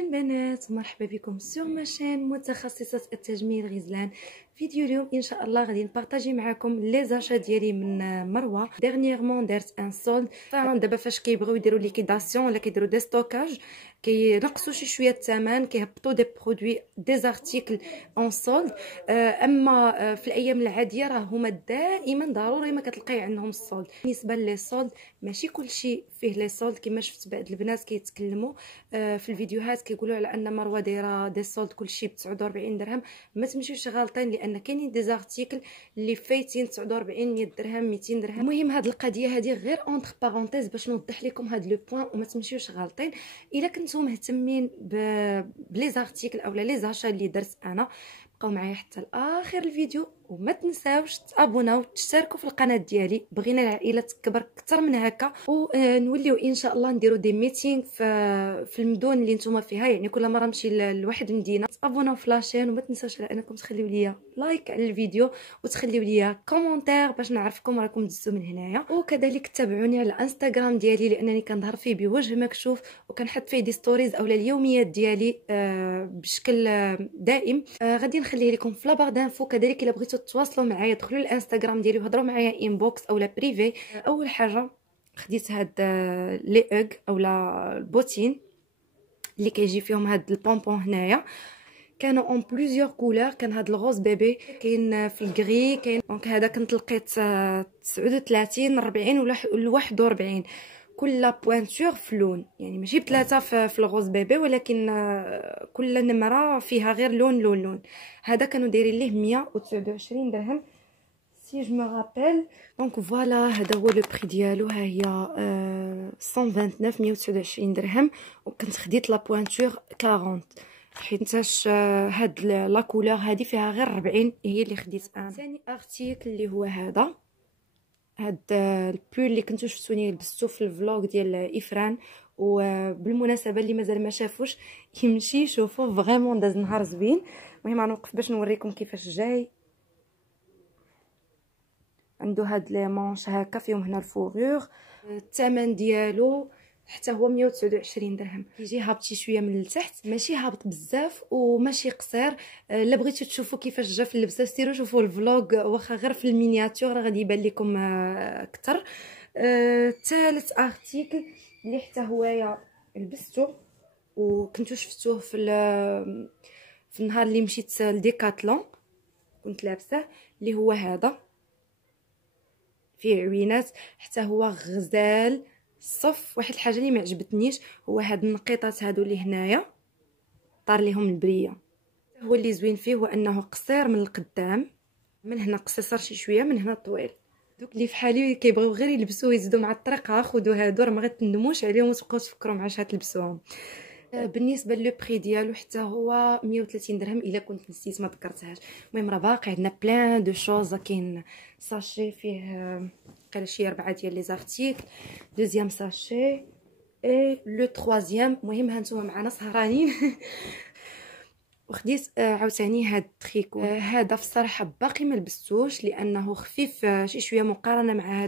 البنات، مرحبا بكم سور ماشين متخصصة التجميل غزلان. فيديو اليوم ان شاء الله غادي نبارطاجي معكم لي زاشا ديالي من مروه. ديرنييرمون دارت ان سولد، دابا فاش كيبغيو يديروا ليكيداسيون ولا كيديروا دي ستوكاج كينقصوا شويه الثمن، كيهبطوا دي برودوي دي زارتيكل اون سولد. اما في الايام العاديه راه هما دائما ضروري ما كتلقاي عندهم السولد. بالنسبه لي سولد ماشي كلشي فيه لي سولد، كما شفت بعض البنات كيتكلموا في الفيديوهات كيقولوا على ان مروه دايره دي سولد كلشي ب 49 درهم. ما تمشيوش غالطين، لان كاينين دي زارتيكل اللي فايتين 49 100 درهم 200 درهم. المهم هاد القضيه هذه غير اونتر بارونتيز باش نوضح لكم هاد لو بوين وما تمشيوش غالطين. الا كنتم مهتمين بلي زارتيكل اولا لي زاشا اللي درت انا، بقاو معايا حتى لاخر الفيديو وما تنساوش تابوناو وتشتركوا في القناه ديالي. بغينا العائله تكبر اكثر من هكا، ونوليو ان شاء الله نديروا دي ميتينغ في المدن اللي نتوما فيها، يعني كل مره نمشي لواحد المدينه. تابوناو في لاشين وما تنساوش على انكم تخليو ليا لايك على الفيديو وتخليو ليا كومونتير باش نعرفكم راكم دزتوا من هنايا. وكذلك تابعوني على الانستغرام ديالي لانني كنظهر فيه بوجه مكشوف وكنحط فيه دي ستوريز اولا اليوميات ديالي بشكل دائم. غادي نخليه لكم في لابار دانفو. كذلك الا بغيتوا تواصلوا معايا دخلوا الانستغرام ديالي وهضروا معايا انبوكس اولا بريفي. اول حاجه خديت هاد لي اوغ اولا البوتين اللي كيجي فيهم هاد البونبون هنايا، كانوا اون بليزيور كولور. كان هاد الغوز بيبي، كاين في الكري، كاين دونك هذا كنت لقيت 39 40 ولا 41 كل بوينتور في لون، يعني ماشي بثلاثه في الغوز بيبي، ولكن كل نمره فيها غير لون. هذا كانوا دايرين ليه 129 درهم سي جو مو رابيل. دونك فوالا هذا هو لو بري ديالو، ها هي 129 129 درهم. وكنت خديت لا بوينتور 40 حيتاش هاد لا كولور هادي فيها غير 40 هي اللي خديت انا. ثاني ارتيكل اللي هو هاد البول اللي كنتو شفتوني لبستو في الفلوق ديال افران، وبالمناسبه اللي مازال ما شافوش يمشي يشوفوه، فريمون داز نهار زوين. المهم غنوقف باش نوريكم كيفاش جاي. عنده هاد لي مونش هكا فيهم هنا الفوغور. الثمن ديالو حتى هو 129 درهم. كيجي هابطي شويه من التحت، ماشي هابط بزاف وماشي قصير. الا بغيتو تشوفوا كيفاش جا في اللبسه سيروا شوفوا الفلوق، واخا غير في المينياتور غادي يبان لكم اكثر. ثالث ارتيكل اللي حتى هويا لبستو وكنتو شفتوه في النهار اللي مشيت لديكاتلون كنت لابسه، اللي هو هذا فيه عوينات، حتى هو غزال صف. واحد الحاجه اللي ما عجبتنيش هو هاد النقيطات هادو اللي هنايا طار ليهم البريه. هو اللي زوين فيه هو انه قصير من القدام، من هنا قصير شي شويه، من هنا طويل. دوك اللي فحالي كيبغيو غير يلبسوا يزيدوا مع الطريقه خذوا هادو، راه ما غتندموش عليهم وتبقاو تفكروا مع شحال تلبسوهم. بالنسبه لو بري ديالو حتى هو 130 درهم الا كنت نسيت ما ذكرتهاش. المهم راه باقي عندنا بلان دو شوز. كاين ساشي فيه قال شي 4 ديال لي زارتيكل، دوزيام ساشي اي لو تروازيام. المهم ها نتوما معنا سهرانين. وخديت عاوتاني هاد التريكو هذا في الصراحه باقي ما لبستوش لانه خفيف شي شويه مقارنه مع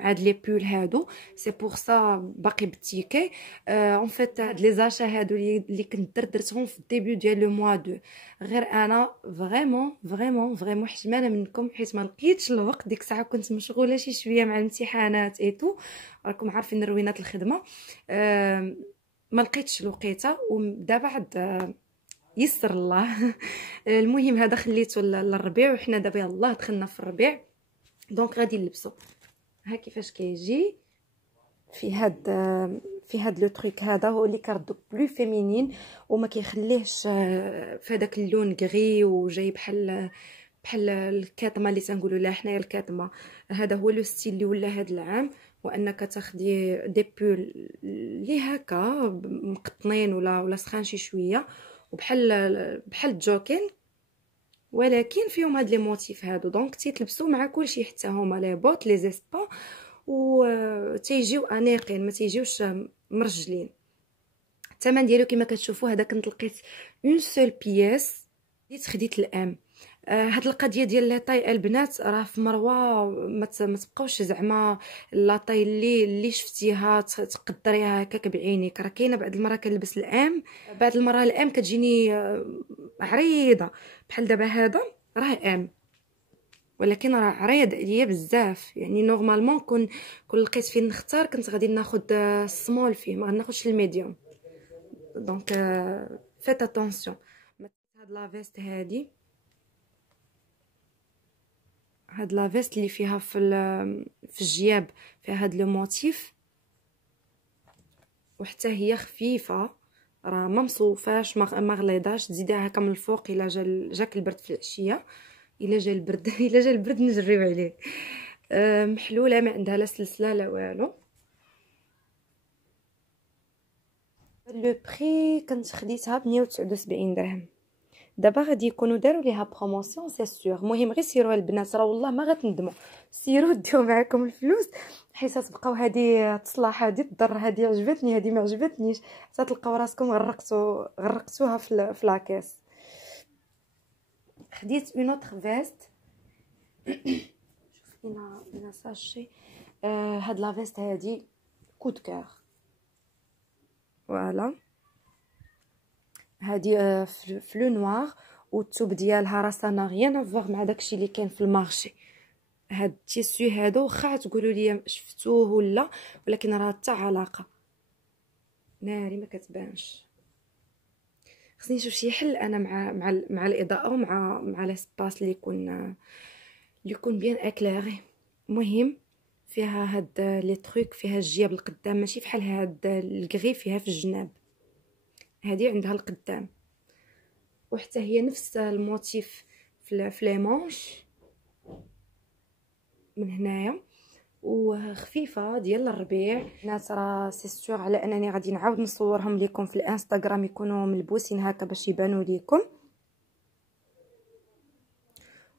هاد لي بول هادو، سي بور سا باقي بالتيكي. اون فيت هاد لي زاشا هادو اللي كنت درتهم في الديبيو ديال لو موا دو، غير انا فريمون حشمانه منكم حيت ما لقيتش الوقت. ديك الساعه كنت مشغوله شي شويه مع الامتحانات ايتو، راكم عارفين روينات الخدمه. ما لقيتش الوقيته، ودابا عاد يسر الله. المهم هذا خليته للربيع، وحنا دابا يلاه دخلنا في الربيع، دونك غادي نلبسو. ها كيفاش كيجي في هاد لو تريك. هذا هو اللي كردو بلو فيمينين وما كيخليهش في هذاك اللون غري وجاي بحال الكاتمه اللي تنقولوا لها حنايا الكاتمه. هذا هو لو ستيل اللي ولا هذا العام، وانك تاخدي دي بول اللي هكا مقطنين ولا سخان شي شويه وبحال الجوكين، ولكن فيهم هاد لي موتيف هادو. دونك تيتلبسوا مع كلشي، حتى هما لي بوت لي زيسبا، و تيجيو انيقين ما تيجيوش مرجلين. الثمن ديالو كما كتشوفوا هذا كنت لقيت اون سول بياس، خديت الام. هاد القضيه ديال لي طاي البنات راه في مروه ما تبقاوش زعما لا طاي اللي شفتيها تقدريها هكاك بعينيك. راه كاينه بعض المرات كنلبس الام، بعض المرات الام كتجيني عريضه بحال دابا هذا راه ام، ولكن راه عريض عليا بزاف. يعني نورمالمون كون لقيت فين نختار كنت غادي ناخذ السمول فيه، ما غناخذش الميديوم. دونك فيت اتونسيون. هاد لا فيست هاد لا فيست اللي فيها في الجياب فيها هاد لو موتيف، وحتى هي خفيفه، راه ما مصوفاش ما غليظاش. تزيديها هكا من الفوق الا جاك البرد في العشيه، الا جا البرد الا جا البرد نجريو عليه. محلوله، ما عندها لا سلسله لا والو. لو بري كنت خديتها ب 179 درهم. دابا غادي يكونوا داروا ليها بروموسيون سي سور. المهم غير سيروها البنات، راه والله ما غتندموا. سيروا ديو معاكم الفلوس، حيت تبقاو هذه تصلح هذه تضر، هذه عجبتني هذه ما عجبتنيش، حتى تلقاو راسكم غرقتوها في لاكيس. خديت اون اوتر فيست. شوف انا ساشي. هاد لا فيست هادي كود كور، فوالا. هادي في لو نوار، والثوب ديالها راه سا غيان افوغ مع داكشي اللي كاين في المارشي. هاد التيسو هادو واخا تقولوا لي شفتوه ولا، ولكن راه حتى علاقه ناري ما كتبانش. خصني نشوف شي حل انا مع الاضاءه ومع لاسباس اللي يكون بيان اكلاري. المهم فيها هاد لي تروك، فيها الجياب القدام ماشي بحال هاد الكغي فيها في الجناب، هذه عندها القدام، وحتى هي نفس الموتيف في لي مونش من هنايا، وخفيفه ديال الربيع. الناس راه سي سور على انني غادي نعاود نصورهم لكم في الانستغرام يكونوا ملبوسين هكا باش يبانوا لكم.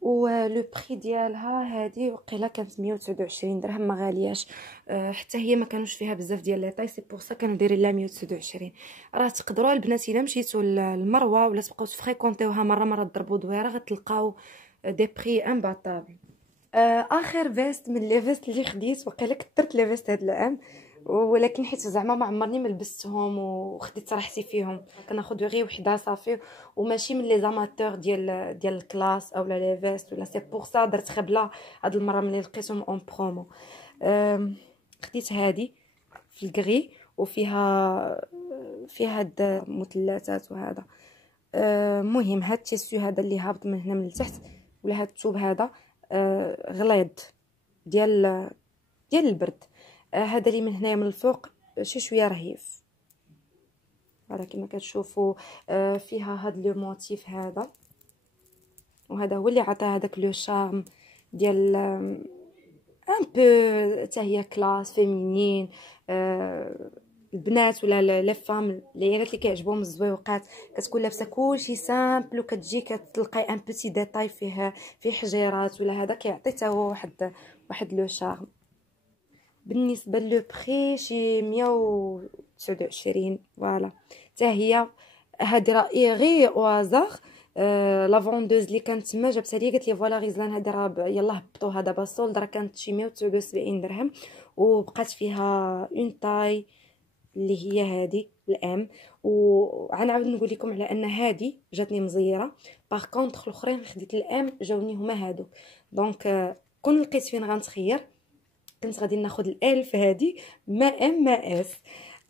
ولو بري ديالها هذه وقيله كانت 129 درهم، ما غالياش. حتى هي ما كانوش فيها بزاف ديال لي طاي، سي بور سا كانوا دايرين لها 129. راه تقدروا البنات الا مشيتوا للمروه ولا تبقاو تفريكونتيوها مره تضربوا دويره غتلقاو دي بري امباتابل. اخر فيست من لي فيست اللي خديت، وقيلا كثرت لي فيست هاد العام، ولكن حيت زعما ما عمرني ما لبستهم وخديت راحتي فيهم، كناخذ غير وحده صافي، وماشي من لي زاماتور ديال الكلاس اولا لي فيست ولا. سي بور سا درت خبله هاد المره ملي لقيتهم اون برومو. خديت هادي في الكري فيها هاد مثلثات وهذا. مهم هاد التيسيو هذا اللي هابط من هنا من التحت، ولا هاد الثوب هذا غليظ ديال البرد. هذا اللي من هنايا من الفوق شويه رهيف، هذا كما كتشوفوا. فيها هاد لو موتيف هذا، وهذا هو اللي عطى هذاك لو شارم ديال ان بو حتى هي كلاس فيمينين. البنات ولا لي فام العيالات اللي كيعجبهم الزويوقات كتكون لابسه كلشي سامبل، وكتجي كتلقاي ان بوتي ديتاي فيه حجيرات ولا هذا كيعطي حتى هو واحد لو شارم. بالنسبه لو بري شي 129 فوالا. حتى هي هادي راهي غير اوازار. لا فوندوز اللي كانت تما جابتها لي قالت لي فوالا غيزلان هذا راه يلاه هبطوها دابا السولد، راه كانت شي 179 درهم، وبقات فيها اون طاي اللي هي هذه الام. وغنعاود نقول لكم على ان هذه جاتني مزيره، باغ كونطخ الاخرين خديت الام جاوني هما هادو. دونك كون لقيت فين غنتخير كنت غادي ناخذ الالف هذه، ما ام ما اس،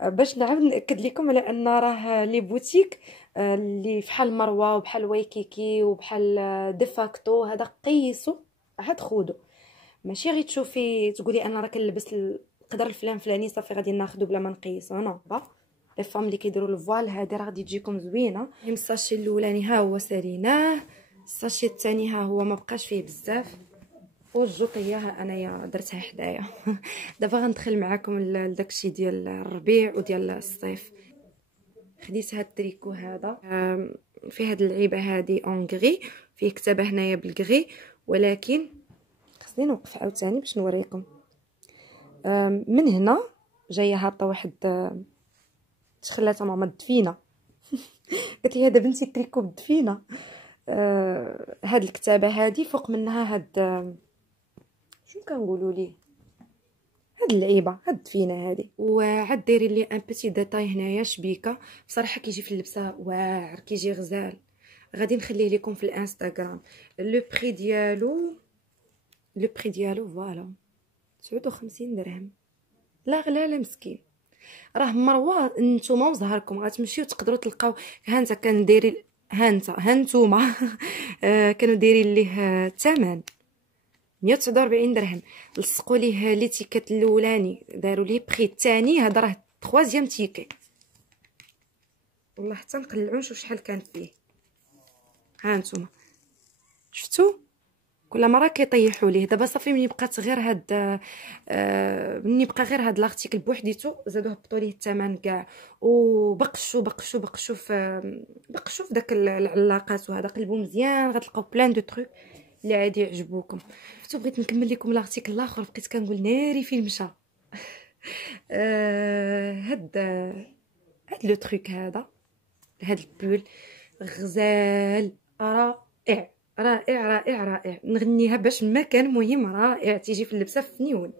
باش نعاود ناكد لكم على ان راه لي بوتيك اللي بحال مروه وبحال وايكيكي وبحال ديفاكتو هذا قيسوا عاد خودو، ماشي غير تشوفي تقولي انا راه كنلبس القدر الفلان فلاني صافي غادي ناخذو بلا ما نقيسو. نو لي فام اللي كيديروا الفوال هذه راه غادي تجيكم زوينه. الساشي الاولاني ها هو ساليناه، الساشي الثاني ها هو ما بقاش فيه بزاف، والجوطيه ها انايا درتها حدايا. دابا غندخل معكم لداكشي ديال الربيع وديال الصيف. خديت هاد التريكو هذا فيه هاد اللعيبه هادي اونغري، فيه كتابه هنايا بالغري، ولكن خصني نوقف عاوتاني باش نوريكم. من هنا جايه هابطه واحد شخلاته ماما الدفينه. قالت لي هذا بنتي التريكو بالدفينه. هاد الكتابه هادي فوق منها هاد شنو كنقولوا ليه، هاد اللعيبه، هاد الدفينه هادي، وعاد دايرين لي ان بيتي ديتاي هنايا شبيكه. بصراحه كيجي في اللبسه واعر، كيجي غزال. غادي نخليه لكم في الانستغرام. لو بري ديالو فوالا 59 درهم. لا غلا لا مسكين. راه مروه نتوما وزهركم غتمشيو تقدروا تلقاو. هانتا كان دايرين، هانتوما كانوا دايرين ليه الثمن 149 درهم. لصقوا ليه لي تيكات الاولاني، داروا ليه بري الثاني، هذا راه تخوازيام تيكي. والله حتى نقلعو نشوف شحال كانت فيه. ها نتوما شفتوا كل مره كيطيحوا ليه. دابا صافي مني بقات غير هاد مني بقى غير هاد لارتيكل بوحديتو زادو هبطوا ليه الثمن كاع. وبقشوا في داك العلاقات وهذا. قلبوا مزيان غتلقاو بلان دو تروك اللي عادي يعجبوكم. شفتوا بغيت نكمل لكم لارتيكل الاخر، بقيت كنقول ناري فين مشى. هاد لو تروك هذا، هاد البول غزال رائع رائع رائع رائع. نغنيها باش ما كان، مهم رائع، تيجي في اللبسه فنيون.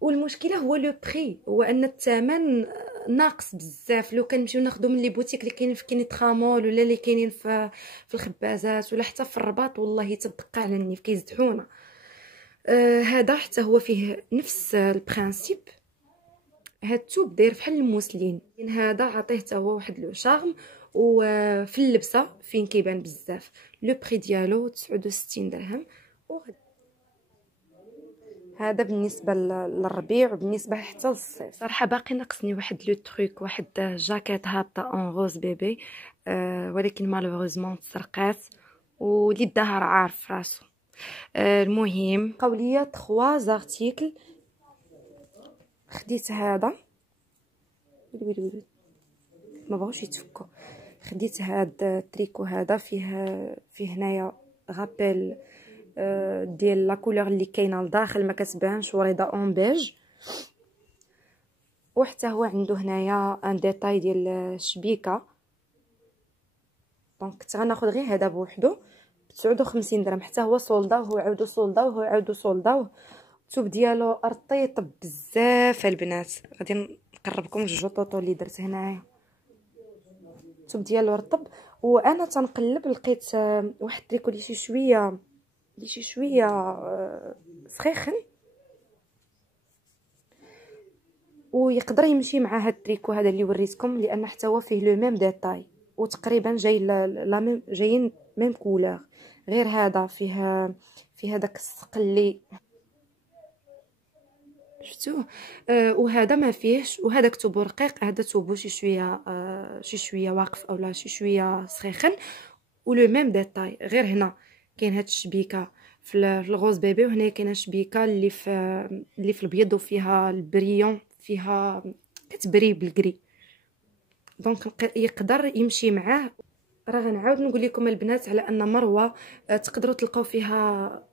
والمشكله هو لو بري، هو ان الثمن ناقص بزاف. لو كنمشيو ناخذو من لي بوتيك اللي كاينين في كينيت خامول ولا اللي كاينين في الخبازات ولا حتى في الرباط، والله تبقى على النيف كيزدحونا. هذا حتى هو فيه نفس البرانسيپ. هاد الثوب داير بحال الموسلين، هذا عطيه حتى هو واحد لو شارم. وفي اللبسه فين كيبان بزاف. لو بري ديالو 69 درهم. هذا بالنسبه للربيع، وبالنسبه حتى للصيف. صراحه باقي ناقصني واحد لو تروك، واحد جاكيت هابطه اون روز بيبي، ولكن مالوغوزمون تسرقات واللي الظهر عارف راسو. المهم بقاو ليا 3 زارتيكل. خديت هذا، ما بغاوش يتفكوا. خديت هاد التريكو هذا، فيه هنايا غابيل ديال لا كولور اللي كاينه لداخل، ما كتبانش، وريضه اون بيج. وحتى هو عنده هنايا ان ديتاي ديال الشبيكه. دونك كنت غناخذ غير هذا بوحدو ب 59 درهم. حتى هو سولدا، وهو عاودو سولدا، وهو عاودو سولدا. الثوب ديالو رطيط بزاف البنات. غادي نقربكم الجوطوطو اللي درت هنايا. الثوب ديالو رطب. وانا تنقلب لقيت واحد التريكو اللي شي شويه سخيخن، ويقدر يمشي مع هاد التريكو هذا اللي وريتكم، لان حتى هو فيه لو ميم ديتاي، وتقريبا جاي لا ميم، جايين ميم كولور. غير هذا فيه داك السقلي، شفتوه. وهذا ما فيهش. وهذا كتبو رقيق، هذا توبو شي شويه واقف اولا شي شويه سخيخن. ولو ميم ديتاي. غير هنا كاين هاد الشبيكه في الغوز بيبي، وهنا كاينه شبيكه اللي في الابيض، وفيها البريون، فيها كتبري بالكري. دونك يقدر يمشي معاه. راه غنعاود نقول لكم البنات على ان مروه تقدروا تلقاو فيها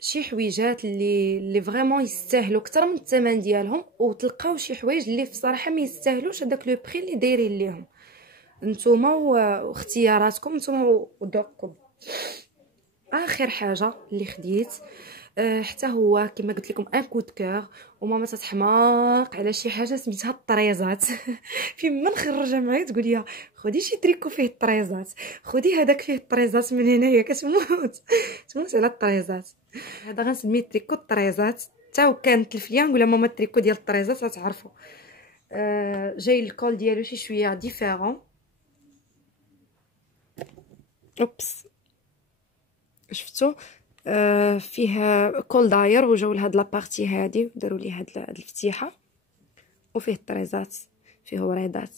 شي حويجات اللي فريمون يستاهلوا اكثر من الثمن ديالهم، وتلقاو شي حوايج اللي بصراحه ما يستاهلوش هذاك لو بري اللي دايرين ليهم. نتوما واختياراتكم نتوما وذوقكم. اخر حاجه اللي خديت حتى هو كما قلت لكم ان كود كور. وماما تتحماق على شي حاجه سميتها الطريزات. فين ما نخرجها معايا تقول لي خدي شي تريكو فيه الطريزات، خدي هذاك فيه الطريزات. من هنايا كتموت على الطريزات. هذا غنسميه تريكو الطريزات. حتى كانت الفليا نقول ماما التريكو ديال الطريزات غتعرفوا. جاي الكول ديالو شي شويه ديفيرون. اوبس شفتوا. فيه كول داير، وجاو لهاد لابارتي هادي وداروا ليه هاد الفتيحه، وفيه الطريزات، فيه وريضات.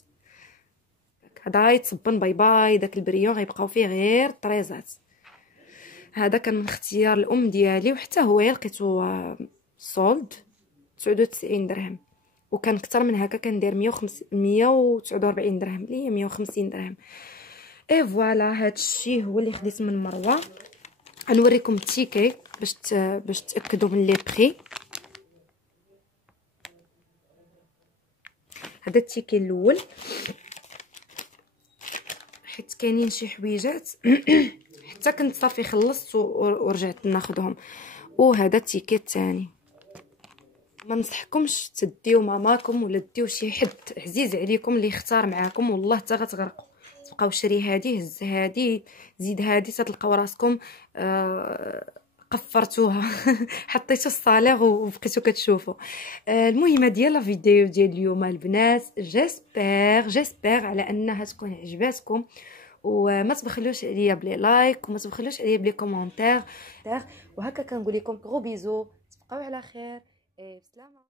هذا يتصبن باي باي. داك البريون غيبقاو فيه غير الطريزات. هذا كان من اختيار الام ديالي، وحتى هو لقيتو سولد 99 درهم. وكان اكثر من هكا، كان داير 149 درهم، اللي هي 150 درهم. اي فوالا هادشي هو اللي خديت من مروه. غنوريكم التيكي باش تاكدوا من لي بري. هذا التيكي الاول، حيت كاينين شي حويجات حتى كنت صافي خلصت ورجعت ناخذهم. وهذا التيكيت الثاني. ما نصحكمش تديو ماماكم ولا ديو شي حد عزيز عليكم اللي يختار معاكم، والله حتى غتغرقوا. تبقاو شري هذه هز هذه زيد هذه، تلقاو راسكم قفرتوها حطيتو الصالير وبقيتو كتشوفوا. المهمه ديال لا فيديو ديال اليوم البنات، جيسبر على انها تكون عجباتكم، وما تبخلوش عليا بلي لايك وما تبخلوش عليا بلي كومونتير. وهكا كنقول لكم غو بيزو، تبقاو على خير. بسلامه.